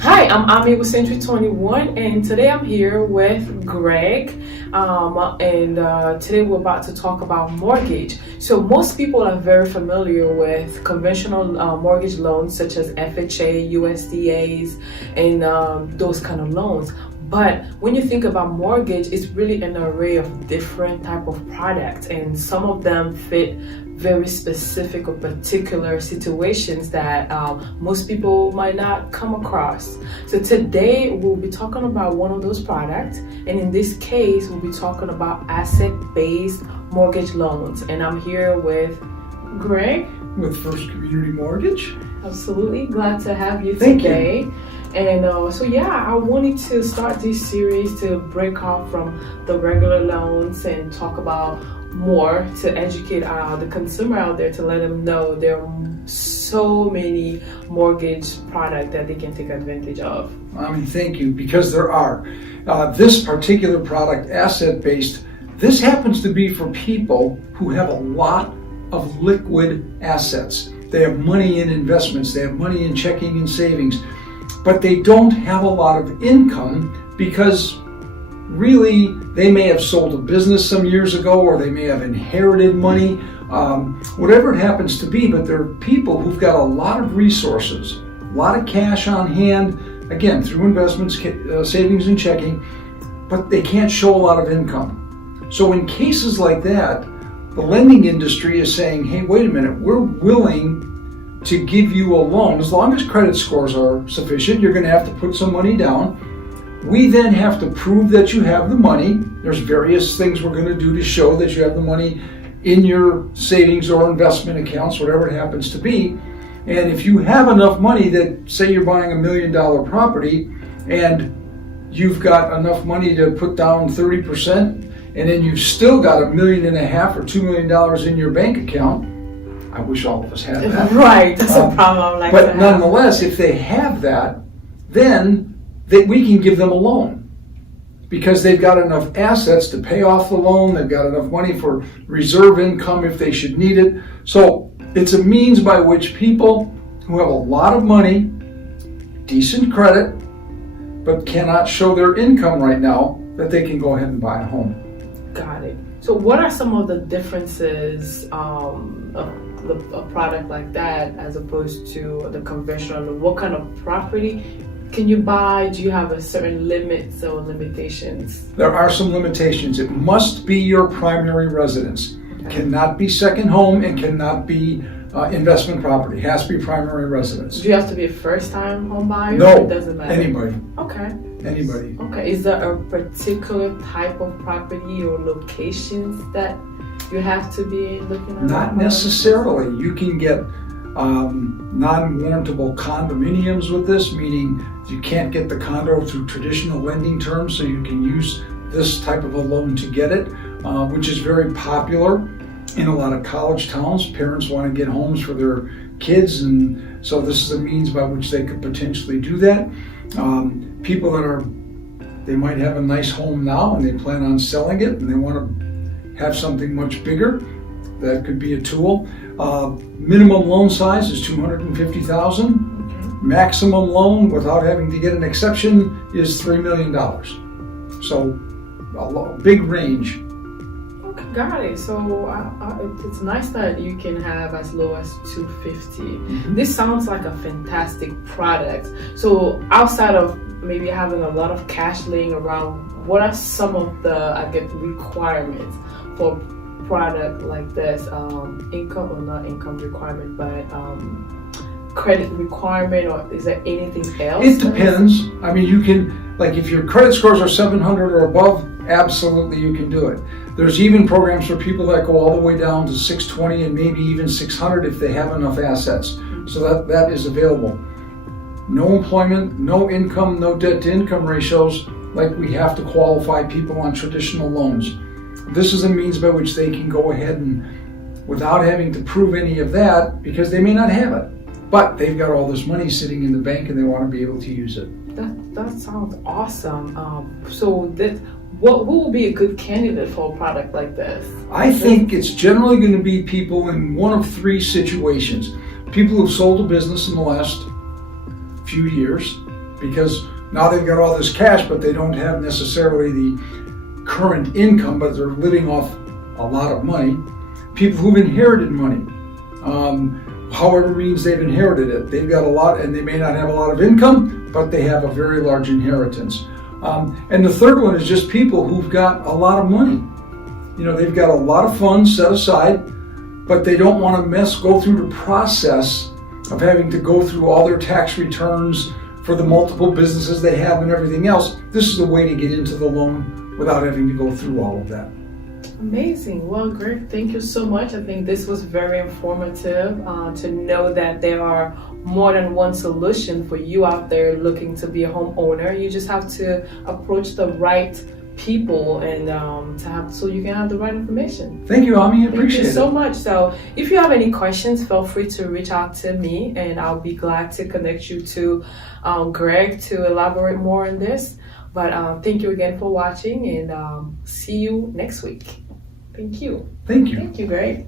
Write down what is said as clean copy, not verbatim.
Hi, I'm Ami with Century 21, and today I'm here with Greg. Today we're about to talk about mortgage. So most people are very familiar with conventional mortgage loans such as FHA, USDAs, and those kind of loans. But when you think about mortgage, it's really an array of different type of products, and some of them fit very specific or particular situations that most people might not come across. So today we'll be talking about one of those products, and in this case we'll be talking about asset-based mortgage loans. And I'm here with Greg with First Community Mortgage. Absolutely glad to have you Thank today. you. And I wanted to start this series to break off from the regular loans and talk about more to educate the consumer out there, to let them know there are so many mortgage products that they can take advantage of. Thank you, because there are. This particular product, asset-based, this happens to be for people who have a lot of liquid assets. They have money in investments, they have money in checking and savings, but they don't have a lot of income because really they may have sold a business some years ago, or they may have inherited money, whatever it happens to be. But there are people who've got a lot of resources, a lot of cash on hand, again, through investments, savings and checking, but they can't show a lot of income. So in cases like that, the lending industry is saying, hey, wait a minute, we're willing to give you a loan. As long as credit scores are sufficient, you're going to have to put some money down. We then have to prove that you have the money. There's various things we're going to do to show that you have the money in your savings or investment accounts, whatever it happens to be. And if you have enough money that, say you're buying $1 million property and you've got enough money to put down 30%, and then you've still got $1.5 million or $2 million in your bank account. I wish all of us had that. Right, that's a problem. But nonetheless, if they have that, then we can give them a loan because they've got enough assets to pay off the loan. They've got enough money for reserve income if they should need it. So it's a means by which people who have a lot of money, decent credit, but cannot show their income right now, that they can go ahead and buy a home. Got it. So what are some of the differences of a product like that as opposed to the conventional? What kind of property can you buy? Do you have a certain limits or limitations? There are some limitations. It must be your primary residence. Okay. Cannot be second home and cannot be investment property. It has to be primary residence. Do you have to be a first-time home buyer? No, it doesn't matter. Anybody. Okay. Anybody. Okay. Is there a particular type of property or locations that you have to be looking at? Not necessarily. You can get non-warrantable condominiums with this, meaning you can't get the condo through traditional lending terms, so you can use this type of a loan to get it, which is very popular in a lot of college towns. Parents want to get homes for their kids, and so this is a means by which they could potentially do that. People that they might have a nice home now and they plan on selling it and they want to have something much bigger, that could be a tool. Minimum loan size is $250,000. Maximum loan without having to get an exception is $3 million. So a big range. Okay, got it. So it's nice that you can have as low as $250. Mm-hmm. This sounds like a fantastic product. So outside of maybe having a lot of cash laying around, what are some of the requirements for product like this? Income or not income requirement, but credit requirement, or is there anything else? It depends. I mean, you can, like, if your credit scores are 700 or above, absolutely you can do it. There's even programs for people that go all the way down to 620 and maybe even 600 if they have enough assets. So that is available. No employment, no income, no debt to income ratios, like we have to qualify people on traditional loans. This is a means by which they can go ahead and, without having to prove any of that, because they may not have it, but they've got all this money sitting in the bank and they want to be able to use it. That sounds awesome. What will be a good candidate for a product like this? I think it's generally going to be people in one of three situations. People who've sold a business in the last few years, because now they've got all this cash, but they don't have necessarily the current income, but they're living off a lot of money. People who've inherited money, however means they've inherited it. They've got a lot, and they may not have a lot of income, but they have a very large inheritance. And the third one is just people who've got a lot of money. You know, they've got a lot of funds set aside, but they don't want to go through the process of having to go through all their tax returns for the multiple businesses they have and everything else. This is a way to get into the loan without having to go through all of that. Amazing. Well, Greg, thank you so much. I think this was very informative to know that there are more than one solution for you out there looking to be a homeowner. You just have to approach the right people and so you can have the right information. Thank you, Ami. I appreciate it. Thank you so much. So if you have any questions, feel free to reach out to me and I'll be glad to connect you to Greg to elaborate more on this. But thank you again for watching and see you next week. Thank you. Thank you. Thank you, Greg.